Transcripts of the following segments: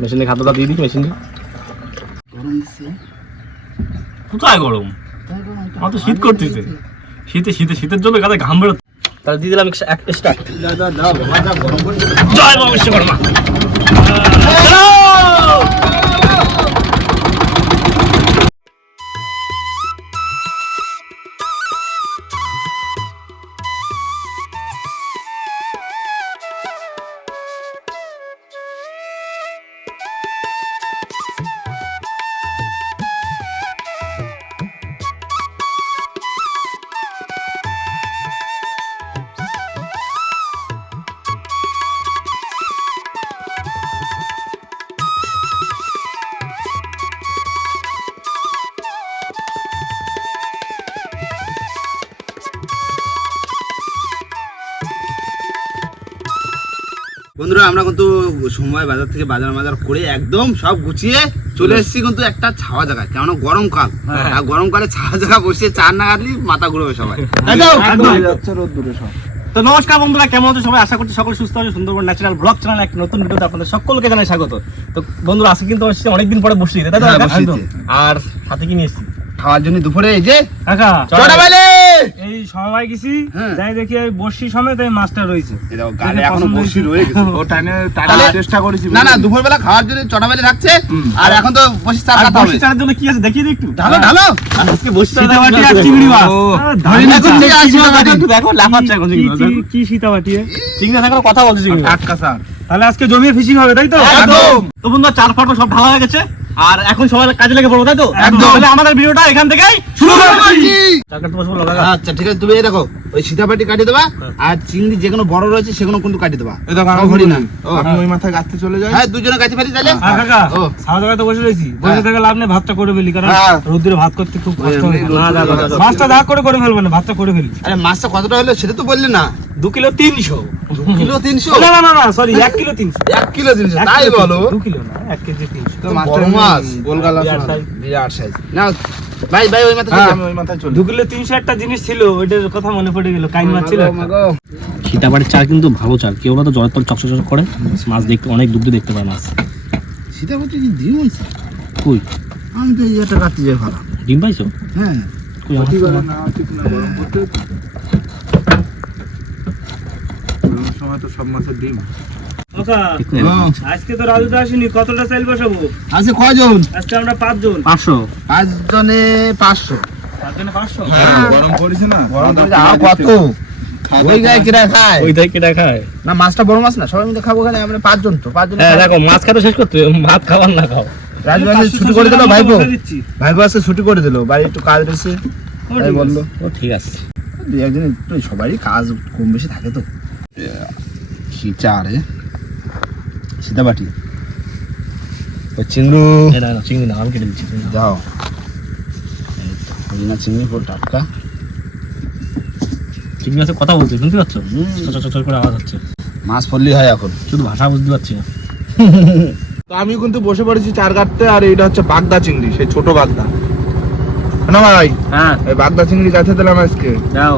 মেশিনে খাদ্যটা দিয়ে দিই মেশিনে। কোথায় গরম? আমার তো শীত করতেছে। শীতে শীতে শীতের জন্য কাদের ঘাম বেরোচ্ছে। তাহলে দিয়ে দিলাম এক স্টার্ট জয় বাবা বিশ্বকর্মা কিন্তু সময় বাজার থেকে বাজার মাজার করে একদম সব গুছিয়ে চলে এসেছি কিন্তু একটা ছাওয়া জায়গায় কেননা গরমকাল আর গরমকালে ছাওয়া জায়গা বসে চার না কাটলি মাথা ঘুরবে সবাই। তাই তো? তো নমস্কার বন্ধুরা কেমন আছো সবাই? আশা করছি সকল সুস্থ আছে। সুন্দরবন ন্যাচারাল ব্লগ চ্যানেল এক নতুন ভিডিওতে আপনাদের সকলকে জানাই স্বাগত। তো বন্ধুরা আজকে কিন্তু অনেকদিন পরে বসছি তাই তো? হ্যাঁ। আর সাথে কি নিয়ে এসেছি? খাওয়ার জন্য দুপুরে এই যে কাকা এই সময় গেছি হ্যাঁ। যাই দেখি ওই বর্ষি সমেত এই মাছটা রয়েছে। গালে এখনও হয়েছে। রয়ে গেছে। ও চেষ্টা করেছি না না দুপুর বেলা খাওয়ার জন্য চটা বেলে থাকছে আর এখন তো বসে চার কাটা হবে। জন্য কি আছে দেখিয়ে একটু। ঢালো ঢালো। আজকে সীতাবাটি জন্য আর চিংড়ি মাছ। ধরে একটু দেখো লাফাচ্ছে এখন কি- চিংড়ি মাছ। কি- কি সীতাবাটি চিংড়ি থাকার কথা বলছে চিংড়ি মাছ। টাটকা স্যার তাহলে আজকে জমিয়ে ফিশিং হবে তাই তো? একদম। তো বন্ধুরা চার ফাটো সব ঢালা হয়ে গেছে। আর এখন সবাই কাজে লেগে পড়ব তাই তো? একদম। আমাদের ভিডিওটা এখান থেকে শুরু আচ্ছা ঠিক আছে তুমি এই দেখো ওই সীতাপাটি কাটিয়ে দেবা আর চিংড়ি যেগুলো বড় রয়েছে সেগুলো কিন্তু কাটিয়ে দেবা। এই দেখো আমি ঘড়ি না আমি ওই মাথায় গাছতে চলে যাই। হ্যাঁ দুজনে কাছে ফেলি তাহলে। আর কাকা সারা জায়গায় তো বসে রয়েছি। বসে হ্যাঁ। থেকে লাভ নেই ভাতটা করে ফেলি কারণ হ্যাঁ। রোদ্রে ভাত করতে খুব কষ্ট হয়। মাছটা দাগ করে করে ফেলবে না ভাতটা করে ফেলি। আরে মাছটা কতটা হলো সেটা তো বললি না। দু কিলো তিনশো। কিলো তিনশো? না না না সরি এক কিলো তিনশো। এক কিলো তিনশো এক তাই বলো। দু কিলো না এক কেজি তিনশো। মাছ গোলগালা। বিরাট সাইজ না ভাই ভাই ওই মাথা হ্যাঁ। আমি ওই মাথায় চলে। দু কিলো তিনশো একটা জিনিস ছিল ওইটার কথা মনে পড়ে গেল কাইন মাছ ছিল। একটা। সীতাবাড়ির চাল কিন্তু ভালো চাল কেউ তো জলের তল চকচক করে মাছ দেখতে অনেক দূর দেখতে পায় মাছ। সীতাপাটি কি ডিম হয়েছে কই? আমি তো এই একটা কাটতে যাই ভালো ডিম পাইছো? হ্যাঁ। কই আমার সময় তো সব মাছের ডিম। আজকে তো রাজু আসেনি কতটা চাইল বসাবো? আছে কয়জন? আজকে আমরা পাঁচজন। পাঁচশো। পাঁচজনে পাঁচশো। পাঁচজনে পাঁচশো? গরম করেছি না। গরম মাথা করে আর পুড়ে কত? দিচ্ছে। ওই গায়ে কিরা খায়? ওই থেকে দেখায় না মাছটা বড় মাছ না সবাই মিলে খাব খালি আমরা পাঁচজন তো পাঁচজন দেখো মাছ খাতে শেষ করতে ভাত খাবার না খাও রাজু ছুটি করে দিল ভাইপো। ভাইপো আজকে ছুটি করে দিল বাড়ি একটু কাজ রয়েছে ঠিক বলল। ঠিক আছে। দুই একদিন একটু সবারই কাজ কম বেশি থাকে তো। খিচা রে? সীতাবাটি ওই চিংড়ু। না না চিংড়ি না আমি কেটে দিচ্ছি যাও। না চিংড়ি পুরো টাটকা। চিংড়ি মাছের কথা বলছে শুনতে পাচ্ছ? চচ করে আওয়াজ হচ্ছে। মাছ পড়লি হয় এখন। শুধু ভাষা বুঝতে পারছি না। তো আমি কিন্তু বসে পড়েছি চার কাটতে আর এইটা হচ্ছে বাগদা চিংড়ি সেই ছোট বাগদা। না ভাই। হ্যাঁ। এই বাগদা চিংড়ি গাছে দিলাম আজকে। যাও।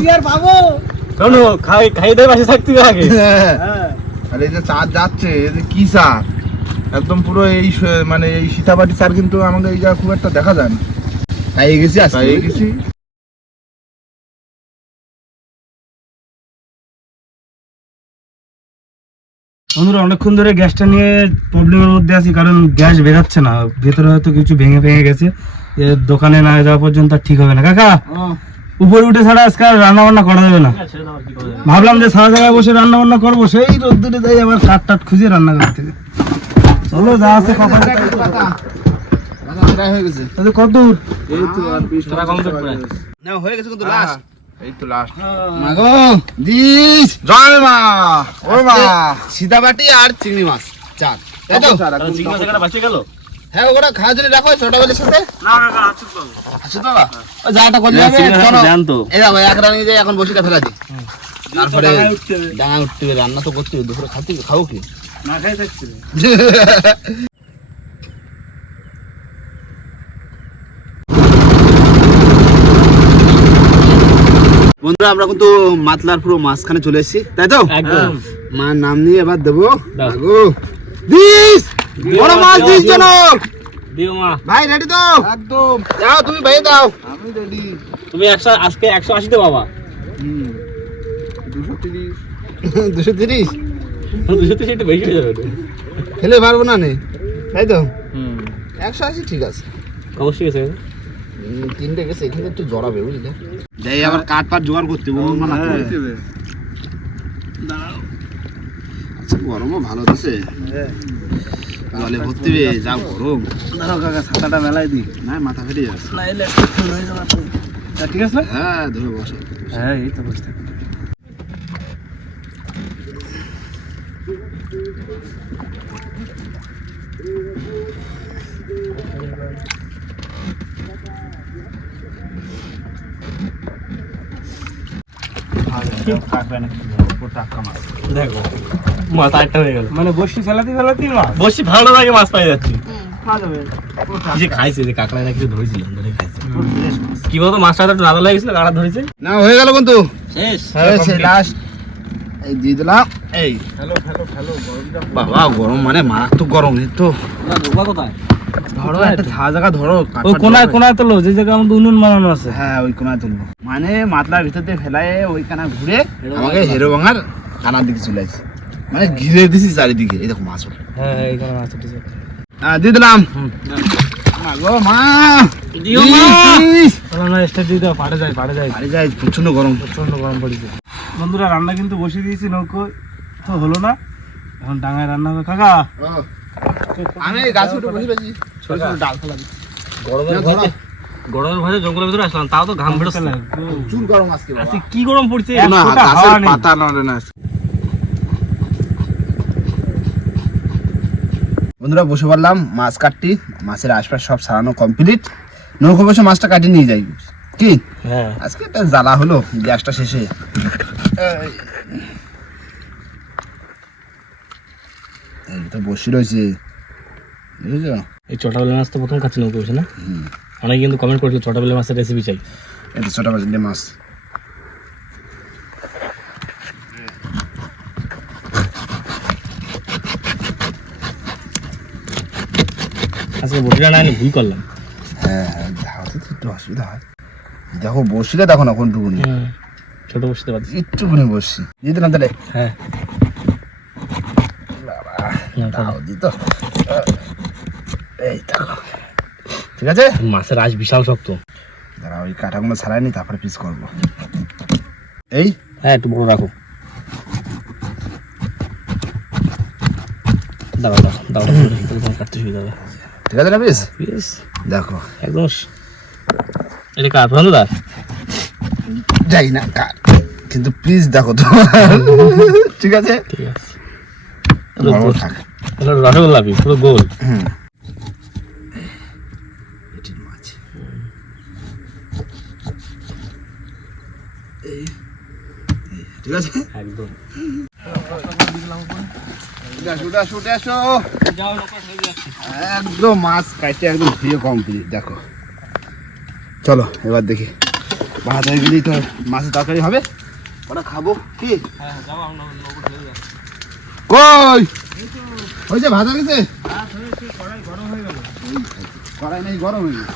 কি আর পাবো শোনো খাই খাই দিয়ে বাসে থাকতে হবে আগে। হ্যাঁ। আর এই যে চার যাচ্ছে এই যে কি সার একদম পুরো এই মানে এই সীতাবাটি সার কিন্তু আমাদের এই জায়গা খুব একটা দেখা যায় না। তাই গেছি গেছি। বন্ধুরা অনেকক্ষণ ধরে গ্যাসটা নিয়ে প্রবলেমের মধ্যে আছি কারণ গ্যাস বেরাচ্ছে না ভেতরে হয়তো কিছু ভেঙে ভেঙে গেছে দোকানে না যাওয়া পর্যন্ত আর ঠিক হবে না কাকা উপরে উঠে ছাড়া আজকে আর রান্না বান্না করা যাবে না ভাবলাম যে সারা জায়গায় বসে রান্না বান্না করব সেই রোদ্দুরে যাই আবার কাঠ টাট খুঁজে রান্না করতে চলো যা আছে। হয়ে কত দূর এই তো আর বিশ তোরা কম করে পড়ে। না হয়ে গেছে কিন্তু লাস্ট এই তো লাস্ট মাগো দিস। জয় মা ও মা। সীতাবাটি আর চিংড়ি মাছ। চার তাই তো। চিংড়ি মাছ এখানে বাঁচিয়ে গেল? হ্যাঁ ওরা খাওয়ার জন্য রাখো ছোট বেলের সাথে। না কাকা বাবু। বাবা? ও যাটা করলে হবে। এই দেখো এক রানি যাই এখন বসিটা ফেলা দিই তারপরে ডাঙায় উঠতে হবে। ডাঙা উঠতে রান্না তো করতে হবে দুপুরে খাতে খাও কি? না খাই থাকছে। বন্ধুরা আমরা কিন্তু মাতলার পুরো মাঝখানে চলে এসেছি তাই তো? একদম। মার নাম নিয়ে এবার দেবো। দিস! বড় মাছ দিস ভাই রেডি তো? একদম। যাও তুমি ভাই দাও। আমি রেডি তুমি একশো আজকে একশো আশিতে বাবা দুশো তিরিশ। দুশো তিরিশ? দুশো তিরিশ একটু বেশি হয়ে যাবে খেলে পারব না নে। তাই তো? হুম। একশো আশি ঠিক আছে। অবশ্যই তিনটে গেছে এখানে একটু জড়াবে বুঝলে? যাই আবার কাঠ পাট জোগাড় করতে বলব না আচ্ছা গরমও ভালো আছে জলে ভর্তি যা গরম। দাঁড়াও কাকা ছাতাটা মেলাই দি না মাথা ফেটে যাচ্ছে। ঠিক আছে? হ্যাঁ ধরে বসো। হ্যাঁ এই তো বসতে দেখো মাছ আটটা হয়ে গেল। মানে বসি ফেলাতে ফেলাতেই মাছ। বসি ভালো লাগে মাছ পাই যাচ্ছি। যে খাইছে যে কাঁকড়া কিছু ধরেছিল ধরে খাইছে। কি বলতো মাছটা একটু নাদা লেগেছিল কাঁকড়া ধরেছে। না হয়ে গেল কিন্তু শেষ। লাস্ট এই দিয়ে দিলাম। এই। হ্যালো হ্যালো হ্যালো বাবা গরম মানে মারাত্মক গরম এই তো। কোথায়? ধরো একটা ছাড়া জায়গা ধরো ওই কোনায় কোনায় তোলো যে জায়গায় আমাদের উনুন বানানো আছে। হ্যাঁ ওই কোনায় তুলবো। মানে মাতলার ভিতর দিয়ে ফেলায় ওই কানা ঘুরে আমাকে হেরো ভাঙার কানার দিকে চলে আসছে মানে ঘিরে দিছি চারিদিকে। এই দেখো মাছ হ্যাঁ হ্যাঁ এইখানে মাছ উঠেছে। আহ, দিয়ে দিলাম। মা মা। দিও মা। চলো না স্টার দিয়ে দাও পাড়ে যায় পাড়ে যায় বাড়ি যাই প্রচণ্ড গরম। প্রচণ্ড গরম পড়েছে। বন্ধুরা রান্না কিন্তু বসিয়ে দিয়েছি নৌকো তো হলো না। এখন ডাঙায় রান্না হবে। কাকা? আমি গাছে উঠে বসে রয়েছি ছোট ছোট ডাল ফেলা গরমের না, গরমের ভয়ে জঙ্গলের ভিতরে আসলাম তাও তো ঘাম বেরোচ্ছে প্রচুর গরম আজকে আজকে কি গরম পড়ছে? না, গাছের পাতা নড়ে না বন্ধুরা বসে পড়লাম মাছ কাটটি মাছের আশপাশ সব সারানো কমপ্লিট নৌকো বসে মাছটা কাটিয়ে নিয়ে যাই। কি? হ্যাঁ। আজকে একটা জ্বালা হলো গ্যাসটা শেষে। তো বসে রয়েছে। বুঝেছ? এই চটাবেলা মাছ তো প্রথম খাচ্ছি নৌকো বসে না? অনেকে কিন্তু কমেন্ট করেছিল চটাবেলা মাছের রেসিপি চাই। এটা ছোট মাছ। আজকে বটিটা না ভুল করলাম। হ্যাঁ হ্যাঁ ধাওয়াতে তো একটু অসুবিধা হয়। দেখো বসিলে দেখো না কোনটুকুনি। ছোট বসতে পারছি। একটুকুনি বসছি। দিয়ে না তাহলে। হ্যাঁ। দাও দিত। ঠিক আছে? মাছের আঁশ বিশাল শক্ত। দাঁড়া ওই কাঁটাগুলো ছাড়াই নি তারপরে পিস করব। এই? হ্যাঁ একটু বড় রাখো। দাঁড়াও দাঁড়াও দাঁড়াও কাটতে সুবিধা হবে। ঠিক আছে না পিস Yes, দেখো। একদম এটা কার? প্রশান্ত দা যাই না কার কিন্তু প্লিজ দেখো তো। ঠিক আছে? ঠিক আছে। রসগোল্লা পুরো গোল। হুম। ঠিক আছে? একদম। একদম মাছ কাটতে একদম ধুয়ে কমপ্লিট দেখো। চলো এবার দেখি। ভাত হয়ে গেলেই তো মাছের তরকারি হবে। ওরা খাব কি? কই? হয়েছে ভাত হয়ে গেছে? কড়াই নেই গরম হয়ে গেছে।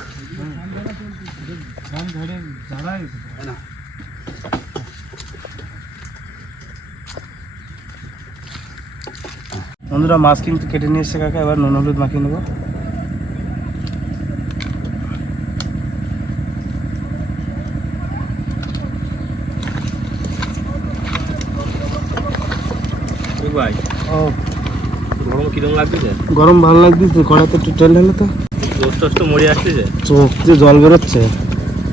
বন্ধুরা মাছ কিন্তু কেটে নিয়ে এসছে কাকা এবার নুন হলুদ মাখিয়ে নেব। ভাই ও। গরম কিরম লাগতেছে? গরম ভালো লাগতেছে কড়াইতে একটু তেল ঢেলে তো। মরে আসতেছে। চোখ যে জল বেরোচ্ছে।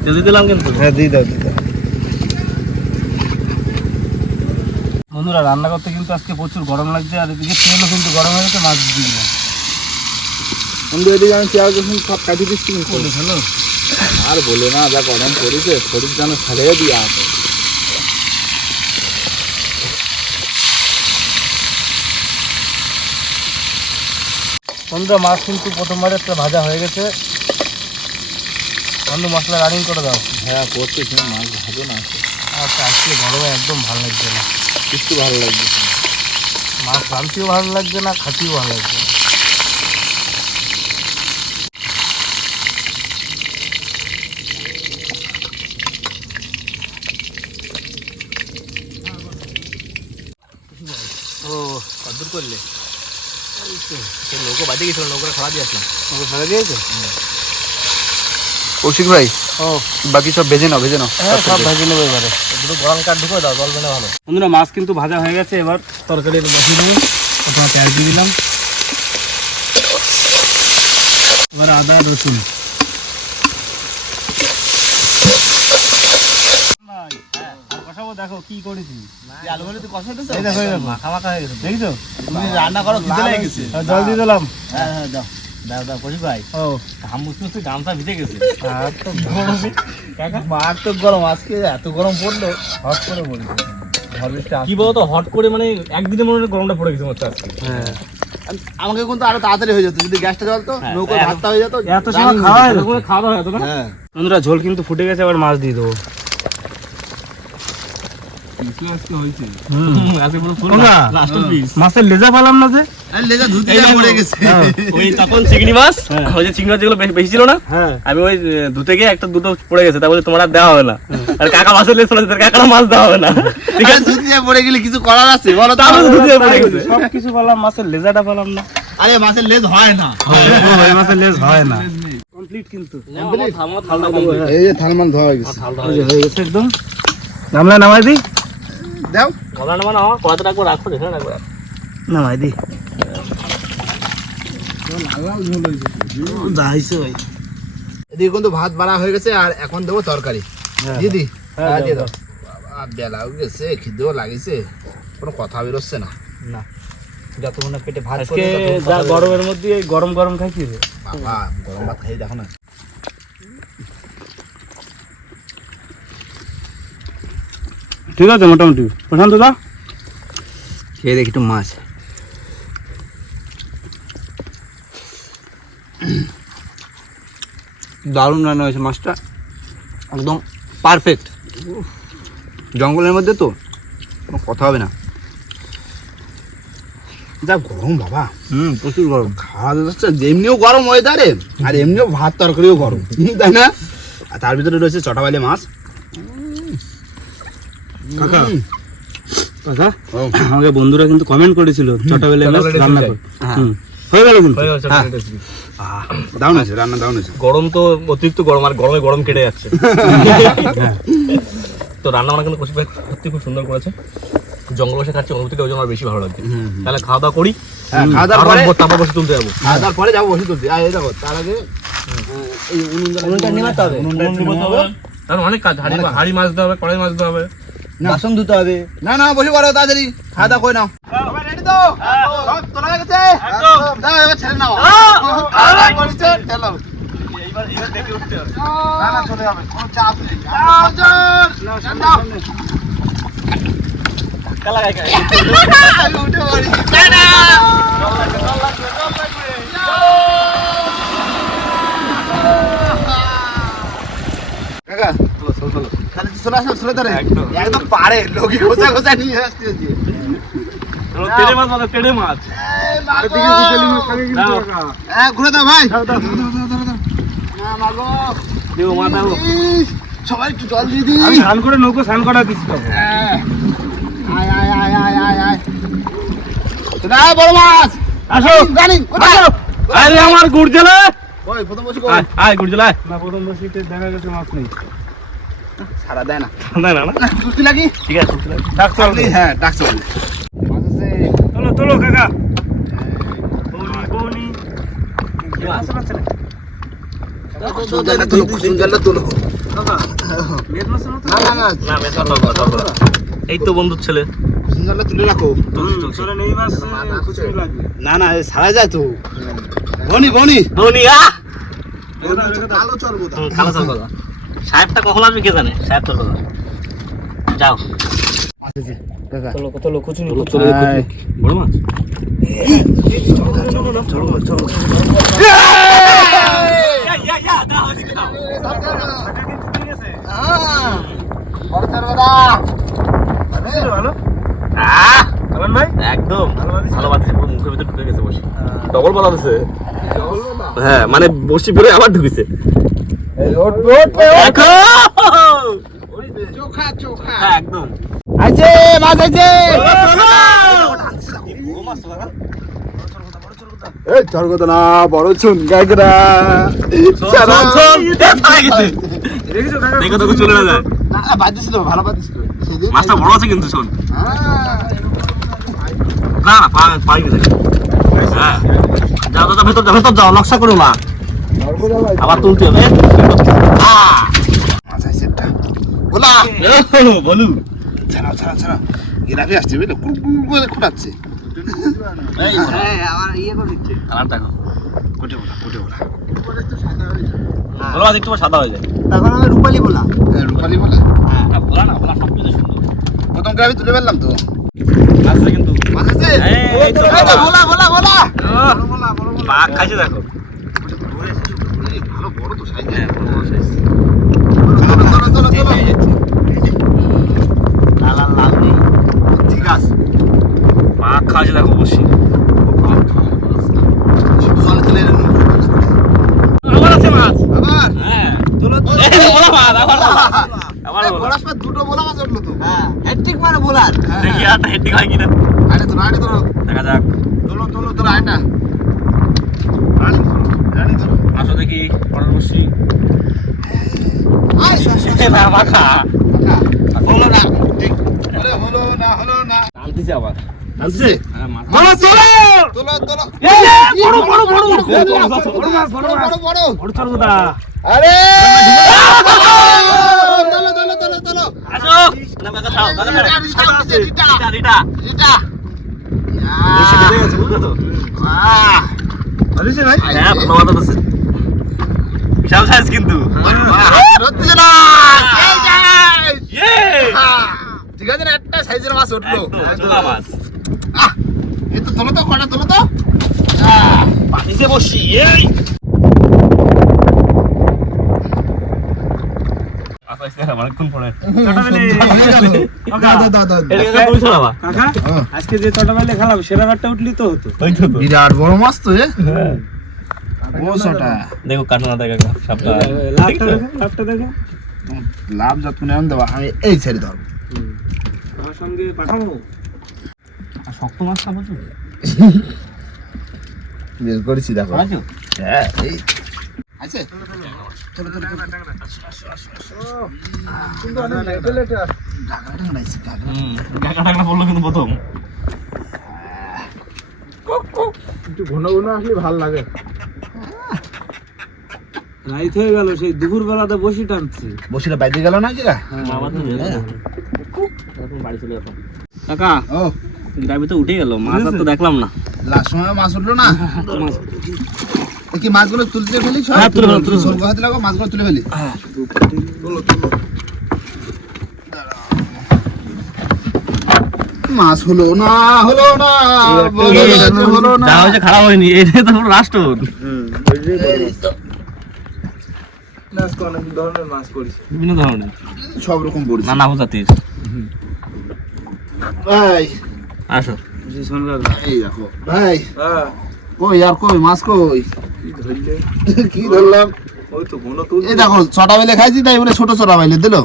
তেল দিলাম কিন্তু। হ্যাঁ দিয়ে দাও দিয়ে দাও। বন্ধুরা রান্না করতে কিন্তু আজকে প্রচুর গরম লাগছে আর এদিকে তেলও কিন্তু গরম হয়ে গেছে মাছ দিয়ে দিলাম। বন্ধু এদিকে আমি পেঁয়াজ রসুন সব কাটিয়ে দিচ্ছি কিন্তু। হ্যালো আর বলো না যা গরম করেছে শরীর যেন ছাড়িয়ে দিয়ে আছে। বন্ধুরা মাছ কিন্তু প্রথমবার একটা ভাজা হয়ে গেছে। বন্ধু মশলা রানিং করে দাও। হ্যাঁ করতেছি মাছ ভাজো না। আচ্ছা আজকে গরমে একদম ভালো লাগছে না। একটু ভালো লাগবে মাছ রানতেও ভালো লাগছে না খাতেও ভালো লাগছে না। ও কদ্দূর করলে? সে নৌকো বাজে গেছিল নৌকোটা খারাপ দিয়ে আসলাম দিয়েছে কৌশিক ভাই ও বাকি সব ভেজে নাও ভেজে নাও। হ্যাঁ সব ভেজে নেব এবারে। দুটো গরম কাঠ ঢুকে দাও জল বেনে ভালো। বন্ধুরা মাছ কিন্তু ভাজা হয়ে গেছে এবার তরকারি বসিয়ে দেবো প্রথমে পেঁয়াজ দিয়ে দিলাম। এবার আদা রসুন। দেখো কি করেছি। আলু বলে তুই কষা দেখো মাখা মাখা হয়ে গেছে। দেখছ? তুমি রান্না করো খিদে লেগে জল দিয়ে দিলাম। হ্যাঁ হ্যাঁ দাও। দাও দাও ভাই। ও। ঘাম মুছতে মুছতে গামছা ভিজে গেছে। আর তো কাকা? মারাত্মক গরম। আজকে এত গরম পড়ল হট করে পড়েছে কি বলতো হট করে মানে একদিনের মনে হয় গরমটা পড়ে গেছে আজকে। হ্যাঁ। আমাকে কিন্তু আরও তাড়াতাড়ি হয়ে যেত। যদি গ্যাসটা জ্বলতো হ্যাঁ, নৌকো ভাতটা হয়ে যেত এত সময় খাওয়া হয় খাওয়া না? হ্যাঁ। বন্ধুরা ঝোল কিন্তু ফুটে গেছে আবার মাছ দিয়ে দেবো হুম, আজকে পুরো ফুল কোনটা? লাস্ট পিস মাছের লেজা পেলাম না যে? আরে লেজা ধুতে এই যা দেখো। পড়ে গেছে ওই তখন চিংড়ি মাছ ওই যে চিংড়ি মাছ যেগুলো বেশি- বেশি ছিল না হ্যাঁ। আমি ওই ধুতে গিয়ে একটা দুটো পড়ে গেছে তারপরে তোমার আর দেওয়া হবে না। আর কাকা মাছের লেস চলেছে কাকা মাছ দেওয়া হবে না। পড়ে গেলে কিছু করার আছে বলো পড়ে গেছে। সব কিছু পেলাম মাছের লেজাটা পেলাম না। আরে মাছের লেজ হয় না। মাছের লেজ হয় না। কমপ্লিট কিন্তু। এই যে থালমান ধোয়া হয়ে গেছে। হয়ে গেছে একদম। নামলা নামাই দি দাও। নামা না কড়াতে রাখব রাখো এখানে রাখব। নামাই দি। যাইছে ভাই। এদিকে কিন্তু ভাত বাড়া হয়ে গেছে আর এখন দেবো তরকারি। দিদি হ্যাঁ, হ্যাঁ দিয়ে দাও, দাও। বেলাও গেছে খিদেও লাগিছে কোনো কথা বেরোচ্ছে না। না যতক্ষণ না পেটে ভাত গরমের মধ্যে গরম গরম রে? বাবা গরম ভাত খাই দেখো না। ঠিক আছে মোটামুটি। প্রশান্ত দা? খেয়ে দেখি একটু মাছ। দারুণ রান্না হয়েছে মাছটা। একদম পারফেক্ট জঙ্গলের মধ্যে তো কোনো কথা হবে না। যা গরম বাবা। হুম প্রচুর গরম। খাওয়া যাচ্ছে এমনিও গরম ওয়েদারে আর এমনিও ভাত তরকারিও গরম। তাই না? আর তার ভিতরে রয়েছে চটাবালি মাছ। কাকা? কাকা? আমাকে বন্ধুরা কিন্তু কমেন্ট করেছিল ছোটবেলায় মাছ রান্না কর। হ্যাঁ। হয়ে গেল কিন্তু? হ্যাঁ। দারুণ আছে রান্না দারুণ আছে গরম তো অতিরিক্ত গরম আর গরমে গরম কেটে যাচ্ছে। হ্যাঁ। তো রান্না বান্না কিন্তু কৌশিক ভাই সত্যি খুব সুন্দর করেছে। জঙ্গল বসে খাচ্ছে অনুভূতিটা ওই জন্য বেশি ভালো লাগছে। তাহলে খাওয়া দাওয়া করি। হ্যাঁ খাওয়া দাওয়া তারপর পরে তারপর বসে তুলতে যাব। খাওয়া দাওয়ার পরে যাব বসে তুলতে। আর এই দেখো তার আগে এই উনুনটা নিমাতে হবে। উনুনটা নিমাতে হবে। তার অনেক কাজ হাড়ি হাড়ি মাছতে হবে কড়াই মাছতে হবে। বাসন ধুতে হবে। না না বসে পড়ো তাড়াতাড়ি। খাওয়া দাওয়া করে নাও। রেডি তো সব তোলা হয়ে গেছে দাও এবার ছেড়ে নাও খাওয়া দাওয়া করছে চলো না না চলে যাবে কোনো চাপ নেই যাও, যাও। যাও। আমি উঠে পড়ি। কাকা তাহলে তো চলে আসো চলে ধরে একদম পারে লোকে গোছা গোছা নিয়ে আসছে তেড়ে মাছ মানে তেড়ে মাছ। এই মাগো। ঘুরে দাও ভাই। না, মাগো। দেবো মা দাও সবাই একটু জল দিয়ে দিই। আমি স্নান করে নৌকো স্নান করা দিচ্ছি। আয় আয় আয় আয় আয় আয়। না বড় মাছ। আসো। জানি কোথায়? আরে আমার গুড় জ্বালা ওই প্রথম বসে আয় আয় গুড় না প্রথম বসিতে দেখা গেছে মাছ নেই। সারা দেয় না। না না? না লাগি? ঠিক আছে। ডাক চল। হ্যাঁ ডাক চল। মাছ আছে তোলো তোলো কাকা। বৌনি বৌনি। মাছ আছে? না? এই তো বন্ধুর ছেলে। তুলে রাখো। না না সারা যায় তো। বনি বনি। ধনি আ! কালো চলবো চল কথা সাহেবটা কখন আসবে কে জানে? সাহেব তোর যাও। বড় মাছ? একদম। ভালো বাদিস? পুরো মুখের ভিতরে ঢুকে গেছে বসি। ডবল হ্যাঁ মানে বসি পরে আবার ঢুকেছে। এই ওঠ ওঠ দেখো। চোখা চোখা। একদম। আছে মাছ আছে এই তোর কথা না বড় চুন গাগরা দেখো তোকে চলে না যায়। না ভালো সেদিন মাছটা বড় আছে কিন্তু শোন। না না পা পাই গেছে। হ্যাঁ। যাও দাদা ভেতর যাও ভেতর যাও নকশা করো না আবার তুলতে হবে। মাছ আছে একটা। বলা ও, বলু। ছাড়াও ছাড়াও ছাড়াও গিরাফি আসছে বুঝলো? করে খোটাচ্ছে। হ্যাঁ আমার ইয়ে করে দিচ্ছে। কালার দেখো। কোটে বলা কোটে বলা। বলো আজ সাদা হয়ে যায়। তখন আমি রূপালি বলা। রূপালি বলা। না, বলা না বলা সব কিছু সুন্দর। প্রথম গ্রামে তুলে ফেললাম তো। কিন্তু। মাছ আছে? এই, এই তো এই তো বলা। বলা বলা। বলা বাঘ খাইছে দেখো। হ্যাঁ হ্যাঁ বলা বলা। বলা বলা হ্যাঁ হয় হ্যাঁ বেঁধে গেছে বুঝছ তো আহ ভালোছে ভাই হ্যাঁ ভালো মাথা আছে বিশাল এই যাই। ইয়ে। আহ, ঠিক আছে না একটা সাইজের মাছ উঠল। মাছ। আহ, এই তো তোলো তো কটা তোলো তো? পানিতে বসি এই আচ্ছা আচ্ছা অনেকক্ষণ পরে ছোটবেলে কাকা এটা তুমি ছড়াবা কাকা আজকে যে ছোটবেলে খেলাম সেরা বারটা উঠলি তো হতো বিরাট বড় মাছ তো দেখো কাটো না দেখা লাভটা দেখো লাভ যত নেন দেওয়া আমি এই ছেড়ে ধরবো আমার শক্ত মাছ খাব তো বের করেছি দেখো হ্যাঁ এই আছে? চলো চলো কিন্তু প্রথম একটু ঘন ঘন আসলে ভালো লাগে রাইত হয়ে গেল সেই দুপুর বেলাতে বসি টানছি বসিটা বাইরে গেল না কিরা হ্যাঁ। বাড়ি চলে কাকা ও। গ্রামে তো উঠে গেল মাছ আর তো দেখলাম না। লাস্ট সময় মাছ উঠল না? এ কি মাছগুলো তুলতে ফেলি সব? হ্যাঁ, তুলে তুলে হাতে লাগো মাছগুলো তুলে ফেলি। তুলো, তুলো। মাছ হলো না হলো না বলে হলো না। যা হয়েছে খারাপ হয়নি এটা তো লাস্ট বিভিন্ন ধরনের। সব রকম পড়ছে। নানা প্রজাতির। ভাই। আসো। এই দেখো। ভাই। হ্যাঁ কই আর কই মাছ কই? কি ধরলাম? ওই তো ঘন তুল এই দেখো ছটা বেলে খাইছি তাই বলে ছোট ছোটা বেলে দিল?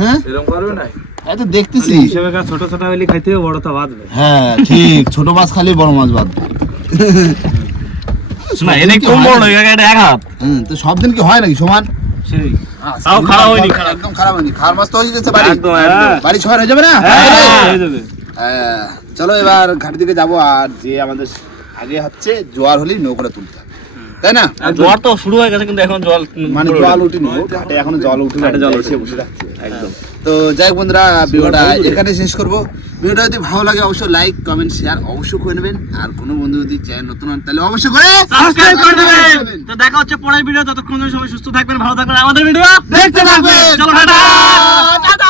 হ্যাঁ? এরকম করবে না এই তো দেখতেছি। হিসেবে ছোট ছোট খাইতে বড় তো হ্যাঁ ঠিক ছোট মাছ খালি বড় মাছ বাদ না এনে কম বড় হয়ে গেছে এক হাত। হুম তো সব দিন কি হয় নাকি সমান? সেই। তাও খারাপ হয়নি, একদম খারাপ হয়নি। মাছ তো হয়ে গেছে বাড়ি। একদম বাড়ি শহর হয়ে যাবে না? হ্যাঁ। হয়ে যাবে? হ্যাঁ, চলো এবার ঘাট দিকে যাব আর যে আমাদের আগে হচ্ছে জোয়ার হলেই নৌকোটা তুলতে হবে তাই না? জল তো শুরু হয়ে গেছে কিন্তু এখন জল মানে জল উঠেনি ঘাটে এখনও জল উঠে ঘাটে জল বসে একদম। তো যাই হোক বন্ধুরা ভিডিওটা এখানে শেষ করব। ভিডিওটা যদি ভালো লাগে অবশ্যই লাইক কমেন্ট শেয়ার অবশ্যই করে নেবেন। আর কোনো বন্ধু যদি চ্যানেল নতুন হন তাহলে অবশ্যই করে সাবস্ক্রাইব করে দেবেন। তো দেখা হচ্ছে পরের ভিডিও ততক্ষণ সবাই সুস্থ থাকবেন ভালো থাকবেন। আমাদের ভিডিও দেখতে থাকবেন। চলো টাটা।